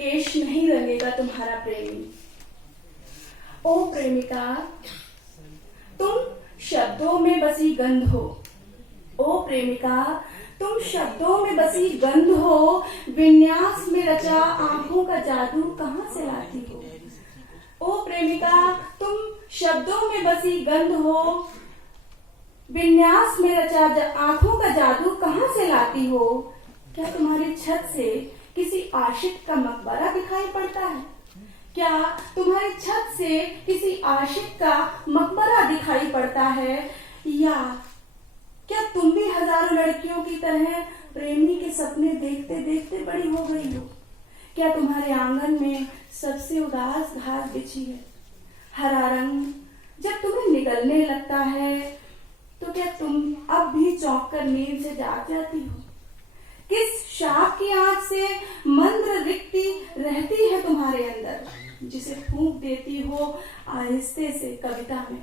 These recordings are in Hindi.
केश नहीं रंगेगा तुम्हारा प्रेमी। ओ प्रेमिका, तुम शब्दों में बसी गंध हो। ओ प्रेमिका, तुम शब्दों में बसी गंध हो, विन्यास में रचा आंखों का जादू कहाँ से लाती हो। ओ प्रेमिका, तुम शब्दों में बसी गंध हो, विन्यास में रचा आंखों का जादू कहाँ से लाती हो। क्या तुम्हारी छत से किसी आशिक का मकबरा दिखाई पड़ता है? क्या तुम्हारी छत से किसी आशिक का मकबरा दिखाई पड़ता है? या क्या तुम भी हजारों लड़कियों की तरह प्रेमी के सपने देखते देखते बड़ी हो गई हो? क्या तुम्हारे आंगन में सबसे उदास घास बिछी है? हरा रंग जब तुम्हें निकलने लगता है तो क्या तुम अब भी चौंक कर नींद से जाग जाती हो? किस शाप की आंख से मंद्र रिक्ति रहती है तुम्हारे अंदर, जिसे फूंक देती हो आहिस्ते से कविता में?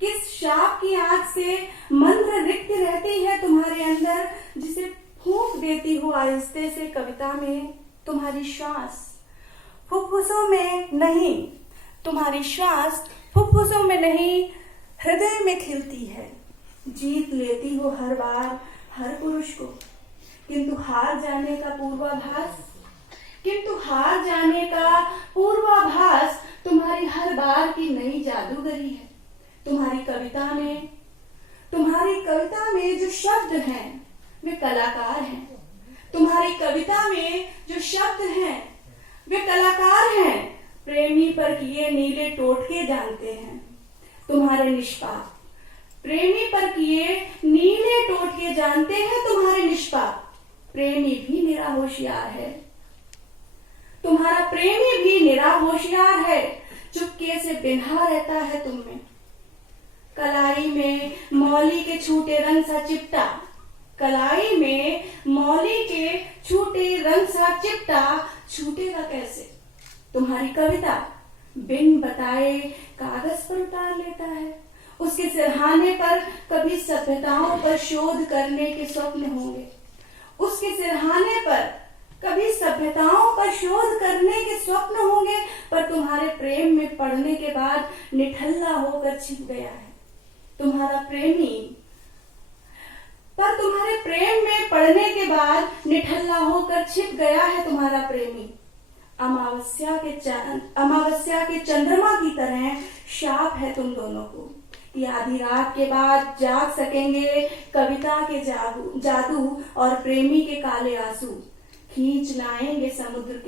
किस शाप की आंख से मंद्र रिक्ति रहती है तुम्हारे अंदर, जिसे फूंक देती हो आहिस्ते से कविता में? तुम्हारी श्वास फुफ्फुसों में नहीं, तुम्हारी श्वास फुफ्फुसों में नहीं, हृदय में खिलती है। जीत लेती हो हर बार हर पुरुष को, किंतु हार जाने का पूर्वाभास तुम्हारी हर बार की नई जादूगरी है। तुम्हारी कविता में जो शब्द हैं वे कलाकार हैं। तुम्हारी कविता में जो शब्द हैं वे कलाकार हैं। प्रेमी पर किए नीले टोटके जानते हैं तुम्हारे निष्पाप। प्रेमी पर किए नीले टोटके जानते हैं तुम्हारे निष्पाप। प्रेमी भी निरा होशियार है, तुम्हारा प्रेमी भी निरा होशियार है। चुपके से बिन्हा रहता है तुम में। कलाई में मौली के छूटे रंग सा चिपटा, कलाई में मौली के छूटे रंग सा चिपटा, छूटेगा कैसे? तुम्हारी कविता बिन बताए कागज पर उतार लेता है। उसके सिरहाने पर कभी सभ्यताओं पर शोध करने के स्वप्न होंगे। उसके सिरहाने पर कभी सभ्यताओं पर शोध करने के स्वप्न होंगे, पर तुम्हारे प्रेम में पड़ने के बाद निठल्ला होकर छिप गया है तुम्हारा प्रेमी। पर तुम्हारे प्रेम में पड़ने के बाद निठल्ला होकर छिप गया है तुम्हारा प्रेमी। अमावस्या के चंद्रमा की तरह शाप है तुम दोनों को कि आधी रात के बाद जाग सकेंगे कविता के जादू और प्रेमी के काले आंसू। खींच लाएंगे समुद्र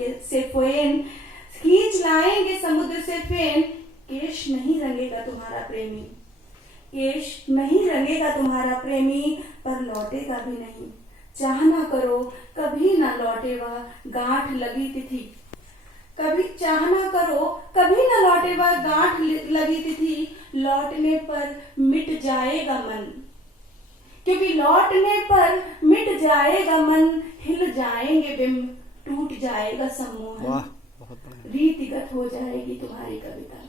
से फेन, केश नहीं रंगेगा तुम्हारा प्रेमी। केश नहीं रंगेगा तुम्हारा प्रेमी, पर लौटेगा भी नहीं। चाहना करो कभी ना लौटे वह गांठ लगी तिथि। चाहना करो कभी न लौटे वह गांठ लगी तिथि। लौटने पर मिट जाएगा मन, क्योंकि लौटने पर मिट जाएगा मन। हिल जाएंगे बिंब, टूट जाएगा सम्मोहन, रीतिगत हो जाएगी तुम्हारी कविता।